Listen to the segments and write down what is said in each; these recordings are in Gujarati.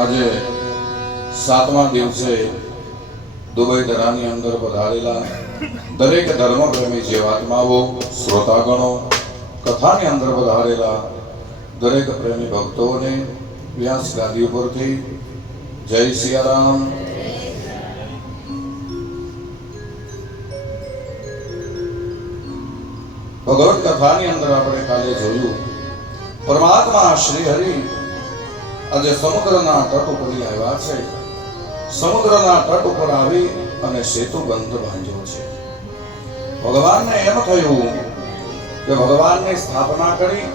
આજે 7મા દિવસે દુબઈ ધરાની અંદર પધારેલા દરેક ધર્મ પ્રેમી જીવાત્માઓ, શ્રોતાગણો, કથાની અંદર પધારેલા દરેક પ્રેમી ભક્તોને વ્યાસ ગાદી ઉપરથી જય સિયારામ. ભગવત કથાની અંદર આપણે કાલે જોયું પરમાત્મા શ્રી હરિ આજે સમુદ્રના તટ ઉપર આવ્યા છે. સમુદ્રના તટ ઉપર આવી અને સેતુ બંધ બાંધ્યો છે. ભગવાનને એમ થયું કે ભગવાનની સ્થાપના કરી,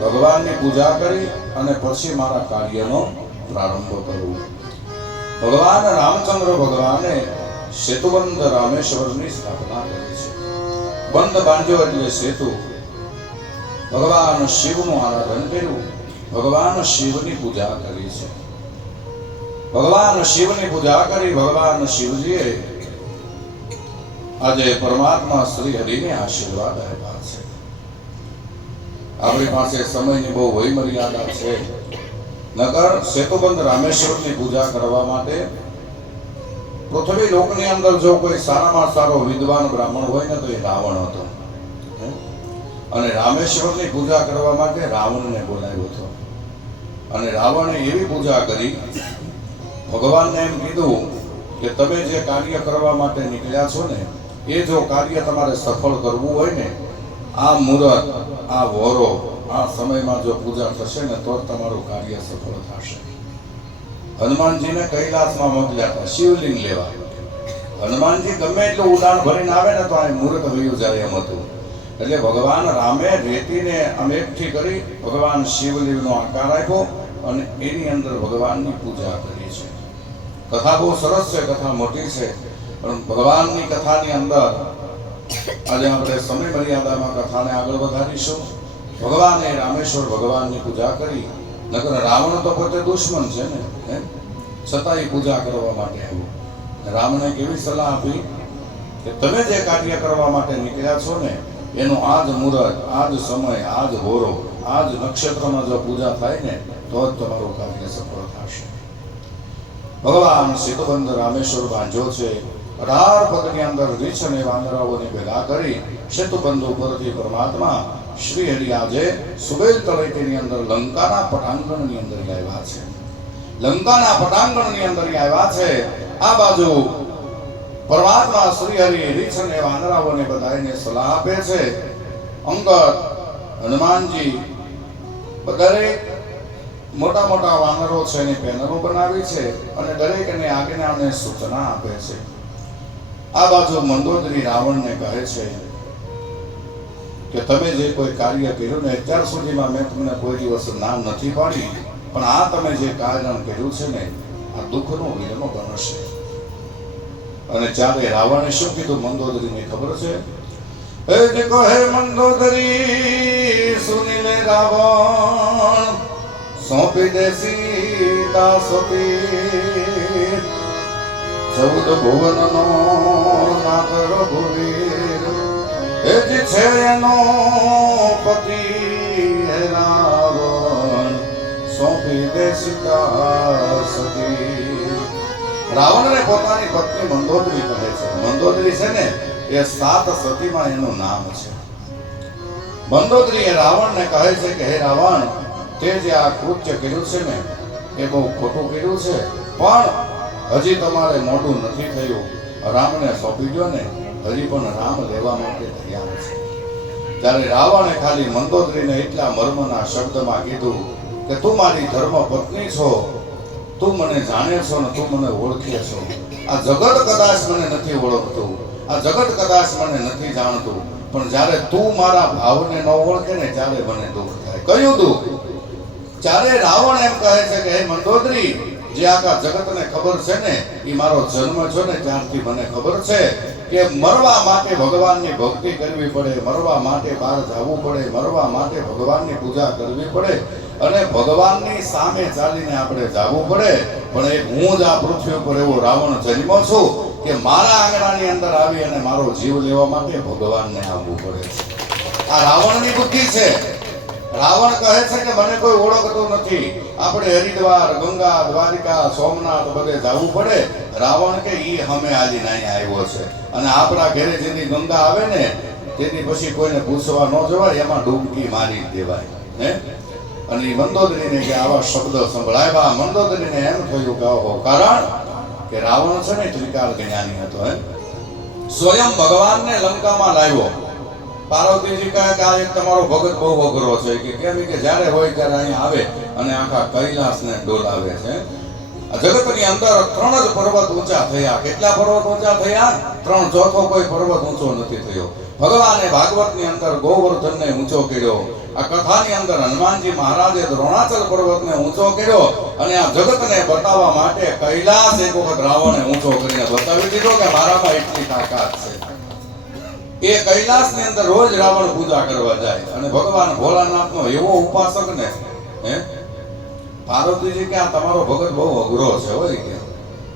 ભગવાનની પૂજા કરી અને પછી મારા કાર્યનો પ્રારંભ કરું. ભગવાન રામચંદ્ર ભગવાને સેતુબંધ રામેશ્વરની સ્થાપના કરી છે. બંધ બાંધ્યો એટલે સેતુ. ભગવાન શિવનું આરાધન કર્યું, ભગવાન શિવની પૂજા કરી છે. ભગવાન શિવની પૂજા કરી ભગવાન શિવજીએ આજે પરમાત્મા શ્રી હરિને આશીર્વાદ આપ્યા છે. આપણી પાસે સમયની બહુ વય મર્યાદા છે. નકર સેતુબંધ રામેશ્વરની પૂજા કરવા માટે પૃથ્વી લોકની અંદર જો કોઈ સારામાં સારો વિદ્વાન બ્રાહ્મણ હોય ને તો એ રાવણ હતો. અને રામેશ્વરની પૂજા કરવા માટે રાવણને બોલાવ્યો હતો. અને રાવણે એવી પૂજા કરી, ભગવાનને એમ કીધું કે તમે જે કાર્ય કરવા માટે નીકળ્યા છો ને એ જો કાર્ય તમારે સફળ કરવું હોય ને આ મુહૂર્ત, આ વોરો, આ સમયમાં જો પૂજા થશે ને તો તમારું કાર્ય સફળ થશે. હનુમાનજીને કૈલાસમાં મોકલ્યા હતા શિવલિંગ લેવા. હનુમાનજી ગમે એટલું ઉડાન ભરીને આવે ને તો આ મુહૂર્ત વયું જાય એમ હતું. એટલે ભગવાન રામે રેતીને આમ એકઠી કરી ભગવાન શિવલિંગનો આકાર આપ્યો અને એની અંદર ભગવાનની પૂજા કરી છે. કથા બહુ સરસ છે, કથા મોટી છે, પણ ભગવાનની કથાની અંદર આજે આપણે સમય મર્યાદામાં કથાને આગળ વધારીશું. ભગવાને રામેશ્વર ભગવાનની પૂજા કરી. નકર રાવણ તો પોતે દુશ્મન છે ને, છતાં એ પૂજા કરવા માટે આવ્યો. રામને કેવી સલાહ આપી કે તમે જે કાર્ય કરવા માટે નીકળ્યા છો ને એનું આજ મુહૂર્ત, આજ સમય, આજ હોરો, આજ નક્ષત્રમાં જો પૂજા થાય ને તો જ તમારું કાર્ય સફળ થશે. ભગવાન સેતુબંધ રામેશ્વર બાંધ્યો છે. 18 પગની અંદર રીછ અને વાંદરાઓને ભેગા કરી સેતુબંધ ઉપરથી પરમાત્મા શ્રી હરિ આજે સુબેલ તળેટીની અંદર લંકાના પટાંગણની અંદર આવ્યા છે. લંકાના પટાંગણની અંદર આવ્યા છે. આ બાજુ પરમાત્મા શ્રી હરિ રીછ અને વાંદરાઓને બધાને સલાહ આપે છે. અંગદ, હનુમાનજી, દરેક મોટા મોટા વાનરો છે એની પેનલો બનાવી છે અને દરેકને આજ્ઞા અને સૂચના આપે છે. આ બાજુ મંદોદરી રાવણને કહે છે કે તમે જે કોઈ કાર્ય કર્યું ને અત્યાર સુધીમાં મેં તમને કોઈ દિવસ નામ નથી પાડી, પણ આ તમે જે કાર્ય કર્યું છે ને આ દુઃખનો વિલંબ બનશે. અને ત્યારે રાવણે શું કીધું મંદોદરીને ખબર છે? એ જે કહે મંદોદરી સુની લે રાવણ, સોંપી દે સીતા સતી, 14 ભુવનનો નાથ રઘુવીર, એ જે છે એનો પતિ હે રાવણ, સોંપી દે સીતા સતી. રાવણને પોતાની પત્ની મંદોદરી કહે છે. મંદોદરી છે ને એ 7 સતીમાં એનું નામ છે. મંદોદરી એ રાવણને કહે છે કે હે રાવણ, તે જે આ કૃત્ય કર્યું છે ને એ બહુ ખોટું કર્યું છે, પણ હજી તમારે મોડું નથી થયું. રામને સોંપી દો ને, હજી પણ રામ લેવા માટે તૈયાર છે. ત્યારે રાવણે ખાલી મંદોદરીને એટલા મર્મના શબ્દમાં કીધું કે તું મારી ધર્મ પત્ની છો, તું મને જાણે છો ને તું મને ઓળખે છો. આ જગત કદાચ મને નથી ઓળખતું, આ જગત કદાચ મને નથી જાણતું, પણ જ્યારે તું મારા ભાવને ન ઓળખે ને ત્યારે મને દુઃખ થાય. કયું દુઃખ? જ્યારે રાવણ એમ કહે છે કે હે મંદોદરી, જે આખા જગતને ખબર છે ને એ મારો જન્મ છે ને ત્યારથી મને ખબર છે કે મરવા માટે ભગવાનની ભક્તિ કરવી પડે, મરવા માટે બહાર જવું પડે, મરવા માટે ભગવાનની પૂજા કરવી પડે અને ભગવાનની સામે ચાલીને આપણે જવું પડે. પણ એ હું જ આ પૃથ્વી ઉપર એવો રાવણ જન્મ્યો છું કે મારા આંગણાની અંદર આવી અને મારો જીવ લેવા માટે ભગવાનને આવવું પડે. આ રાવણની બુદ્ધિ છે. રાવણ કહે છે કે મને કોઈ ઓળખતું નથી, આપણે હરિદ્વાર, ગંગા, દ્વારિકા, સોમનાથ બધે જવું પડે. રાવણ કે ઈ હમે આજી નાઈ આવ્યો છે અને આપણા ઘરે જેની ગંગા આવે ને તેની પછી કોઈને પૂછવા ન જવાય, એમાં ડૂબકી મારી દેવાય. હે? અને ઈ મંદોદરીને કે આવા શબ્દ સંભળાવ્યા. મંદોદરીને એમ થયું કે ઓહો, કારણ કે રાવણ છે ને ત્રિકાળ જ્ઞાની હતો. સ્વયં ભગવાનને લંકામાં લાવ્યો. પાર્વતીજી કહે કે આ એક તમારો ભગત બહુ અઘરો છે કે કેમ કે જ્યારે હોય ત્યારે અહીંયા આવે અને આખા કૈલાસને ડોલાવે છે. આ જગતની અંદર 3 જ પર્વત ઊંચા થયા. કેટલા પર્વત ઊંચા થયા? 3. ચોથો કોઈ પર્વત ઊંચો નથી થયો. ભગવાને ભાગવતની અંદર ગોવર્ધનને ઊંચો કર્યો. આ કથાની અંદર હનુમાનજી મહારાજે દ્રોણાચલ પર્વતને ઊંચો કર્યો અને આ જગતને બતાવવા માટે કૈલાસ એક વખત રાવણે ઊંચો કરીને બતાવી દીધો કે મારામાં એટલી તાકાત છે. એ કૈલાસની અંદર રોજ રાવણ પૂજા કરવા જાય અને ભગવાન ભોળાનાથનો એવો ઉપાસક ને પાર્વતીજી કે આ તમારો ભગત બહુ અઘરો છે હોય કે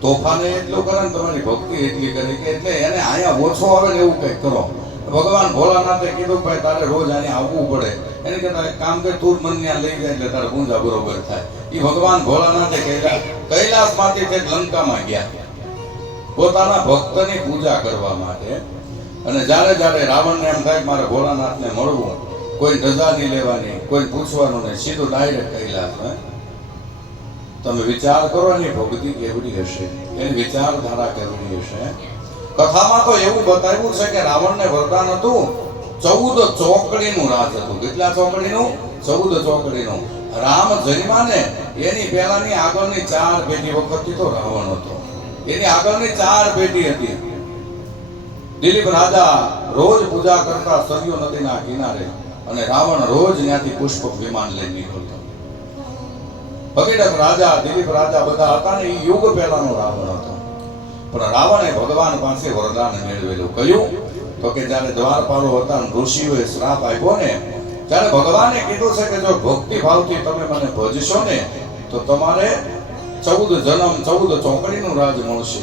તોફાને એટલું કરે ને તમારી ભક્તિ એટલી કરી કે એટલે એને અહીંયા ઓછો આવે ને એવું કંઈક કરો. ભગવાન ભોળાનાથે કીધું ભાઈ તારે રોજ અહીંયા આવવું પડે. એને કહેતા કામ કે તું મને ત્યાં લઈ જાય એટલે તારે પૂજા બરોબર થાય. એ ભગવાન ભોળાનાથે કૈલાસમાંથી તે લંકામાં ગયા પોતાના ભક્તની પૂજા કરવા માટે. અને જ્યારે જ્યારે રાવણને એમ થાય મારે ભોળાનાથને મળવું, કોઈ રજા નહીં લેવાની, કોઈ પૂછવાનું નહીં, સીધું ડાયરેક્ટ કૈલાસ. તમે વિચાર કરો એની ભક્તિ કેવડી હશે, એની વિચારધારા કેવડી હશે. કથામાં તો એવું બતાવ્યું છે કે રાવણને વરદાન હતું 14 ચોકડીનું રાજ હતું. કેટલા ચોકડીનું? 14 ચોકડીનું. રામ જન્મા ને એની પહેલાની આગળની 4 પેઢી વખતથી તો રાવણ હતો. એની આગળની 4 પેઢી હતી. દિલીપ રાજા રોજ પૂજા કરતા સરયુ નદીના કિનારે અને રાવણ રોજ ત્યાંથી પુષ્પક વિમાન લઈ નીકળતો. ભગીરથ રાજા, દિલીપ રાજા બધા હતા ને એ યુગ પહેલાનો રાવણ હતો. પણ રાવણે ભગવાન પાસે વરદાન મેળવેલું. કયું? તો કે જ્યારે દ્વારપાલો હતા ઋષિઓએ શ્રાપ આપ્યો ને ત્યારે ભગવાને કીધું છે કે જો ભક્તિ ભાવથી તમે મને ભજશો ને તો તમારે 14 જન્મ 14 ચોકડીનું રાજ મળશે.